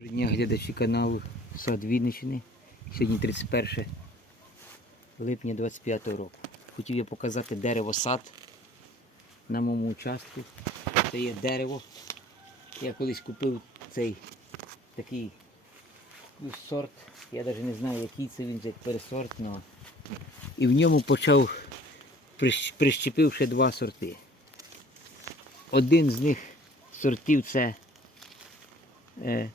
Дня глядачі каналу Сад Вінниччини. Сьогодні 31 липня 25 року. Хотів я показати дерево сад на моєму участку. Це є дерево. Я колись купив цей такий сорт. Я навіть не знаю, який це він, це пересорт. но- І в ньому почав прищ- прищепив ще два сорти. Один з них сортів це е,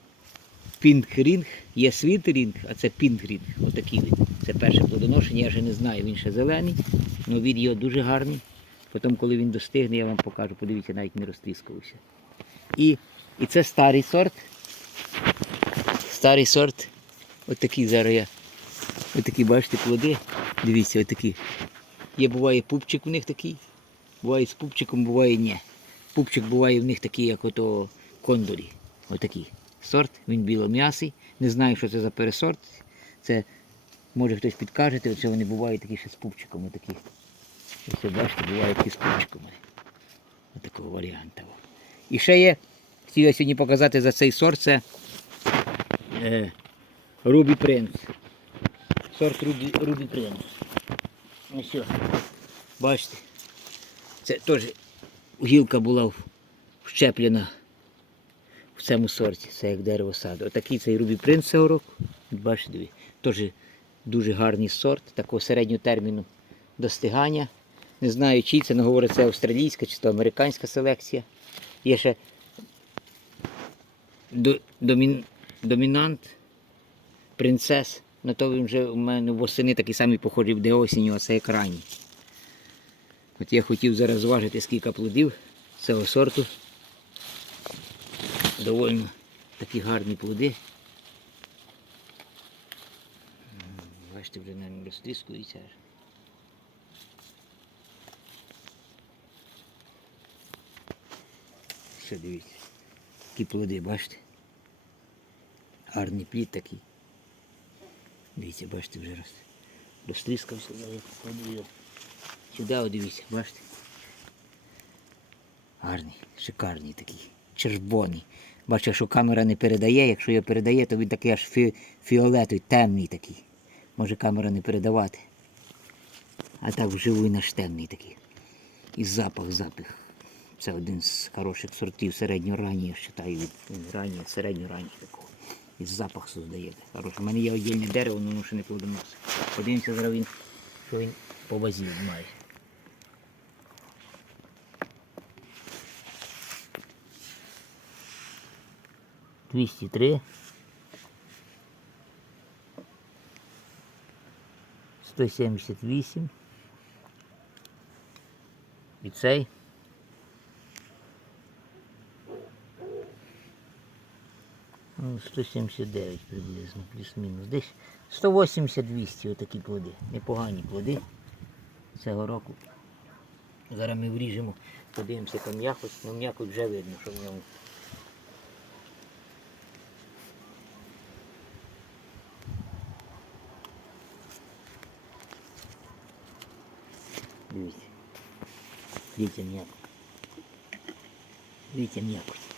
Пінг-рінг, є світ-рінг, а це пінг-рінг. Отакий він. Це перше плодоношення, я вже не знаю, він ще зелений, але він його дуже гарний. Потім, коли він достигне, я вам покажу, подивіться, навіть не розтріскався. І, і це старий сорт. Старий сорт. Отакий зараз я. Отакі, бачите, плоди. Дивіться, отакі. Є буває пупчик у них такий. Буває з пупчиком, буває ні. Пупчик буває в них такий, як ото кондорі. Отакий сорт, він білом'ясий. Не знаю, що це за пересорт. Це може хтось підкажете, оце вони бувають такі ще з пупчиком. Отакі. Ось бачите, бувають такі з пупчиками. Отакого варіанту. І ще є, хотів я сьогодні показати за цей сорт, це е, Рубі Принц. Сорт Рубі, Принц. Ось. що. Бачите, це теж гілка була вщеплена в цьому сорті. Це як дерево саду. Отакий цей Рубі Принц цього року. Бачите, диві, теж дуже гарний сорт, такого середнього терміну достигання. Не знаю, чий це, але говорить, це австралійська чи то американська селекція. Є ще до- домін, домінант, принцес. На то він вже у мене восени такий самий похожий де осінню, а це як. От я хотів зараз зважити, скільки плодів цього сорту. Довольно такі гарні плоди. Бачите, вже не розтріскується. аж. Ще дивіться. Такі плоди, бачите? Гарний плід такий. Дивіться, бачите, вже роз... розтріскався, я покладу. Сюди от дивіться, бачите? Гарний, шикарний такий, червоний. Бачу, що камера не передає. Якщо його передає, то він такий аж фі... фіолетовий, темний такий. Може камера не передавати. А так вживу і наш темний такий. І запах, запах. Це один з хороших сортів середньоранній, я вважаю, від він ранній, середньоранній такого. І запах создає. Хороший. У мене є отдільне дерево, але ще не плодоносить. Подивимося зараз він, що він по вазі має. Двісті три. Сто сімдесят вісім. І цей. Ну, 179 приблизно, плюс-мінус. Десь 180-200 отакі плоди. Непогані плоди цього року. Зараз ми вріжемо, подивимося яка м'якость, ну м'якость вже видно, що в ньому. Дивіться. Дивіться м'якость. Дивіться м'якость.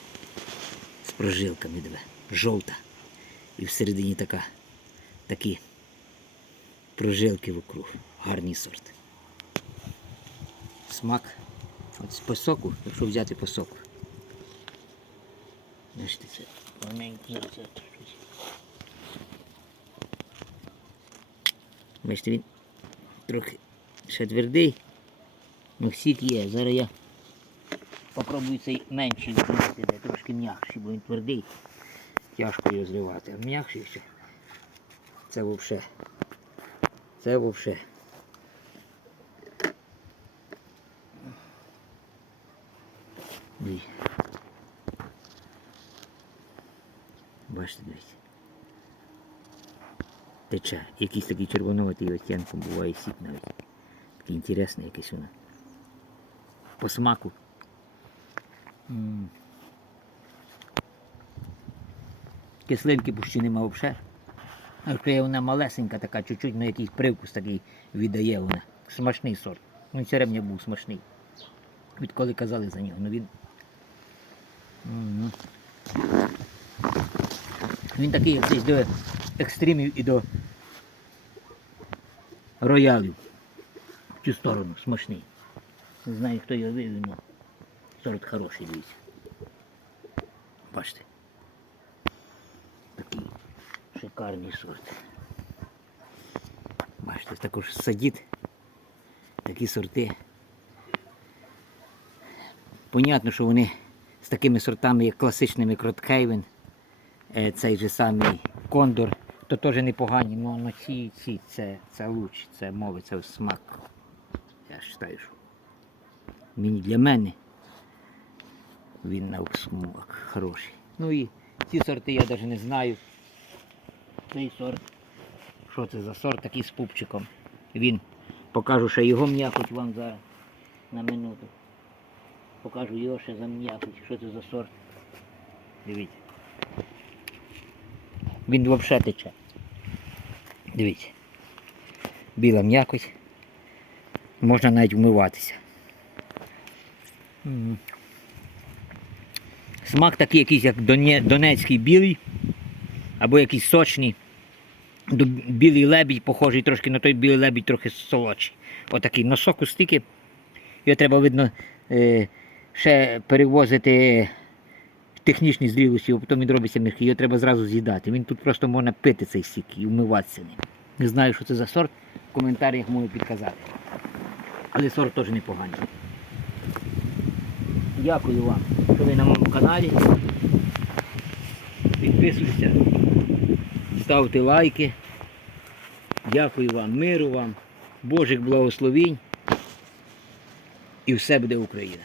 З прожилками диви. Жовта. І всередині така, такі прожилки вокруг. Гарний сорт. Смак. От по соку, якщо взяти по соку. Бачите, це маленький рецепт. Бачите, він трохи ще твердий. Ну сік є. Зараз я попробую цей менший з'їсти, де трошки м'якший, бо він твердий. Тяжко його зливати. А м'якший ще. Це вовше. Це вовше. Бачите, дивіться. Тече. Якийсь такий червоноватий оттінком буває сік навіть. Такий інтересний якийсь воно. По смаку. Кислинки почти нема взагалі. Якщо вона малесенька така, чуть-чуть, ну якийсь привкус такий віддає вона. Смачний сорт. Ну, все рівня був смачний. Відколи казали за нього. Ну він. Він такий як десь до екстримів і до роялів. В цю сторону, смачний. Не знаю, хто його вивів, але сорт хороший, дивіться. Бачите. Такий шикарний сорт. Бачите, також садіт. Такі сорти. Понятно, що вони з такими сортами, як класичними Кротхейвен, е, цей же самий Кондор, то теж непогані, ну, але ці, ці це, це луч, це мови, це смак. Я вважаю, що мені для мене він на смак хороший. Ну і ці сорти я навіть не знаю. Цей сорт, що це за сорт такий з пупчиком. Він покажу ще його м'якоть вам зараз на минуту. Покажу його ще за м'якоть, що це за сорт. Дивіться. Він взагалі тече. Дивіться. Біла м'якоть. Можна навіть вмиватися. Смак такий якийсь, як донецький білий, або якийсь сочний. Білий лебідь похожий трошки на той білий лебідь трохи солодший. Отакий. Но соку стільки. Його треба, видно, е, ще перевозити в технічній зрілості, а потім він робиться м'який. Його треба зразу з'їдати. Він тут просто можна пити цей сік і вмиватися ним. Не знаю, що це за сорт, в коментарях можу підказати. Але сорт теж непоганий. Дякую вам, що ви на моєму каналі. Підписуйтеся, ставте лайки. Дякую вам, миру вам, Божих благословінь. І все буде Україна.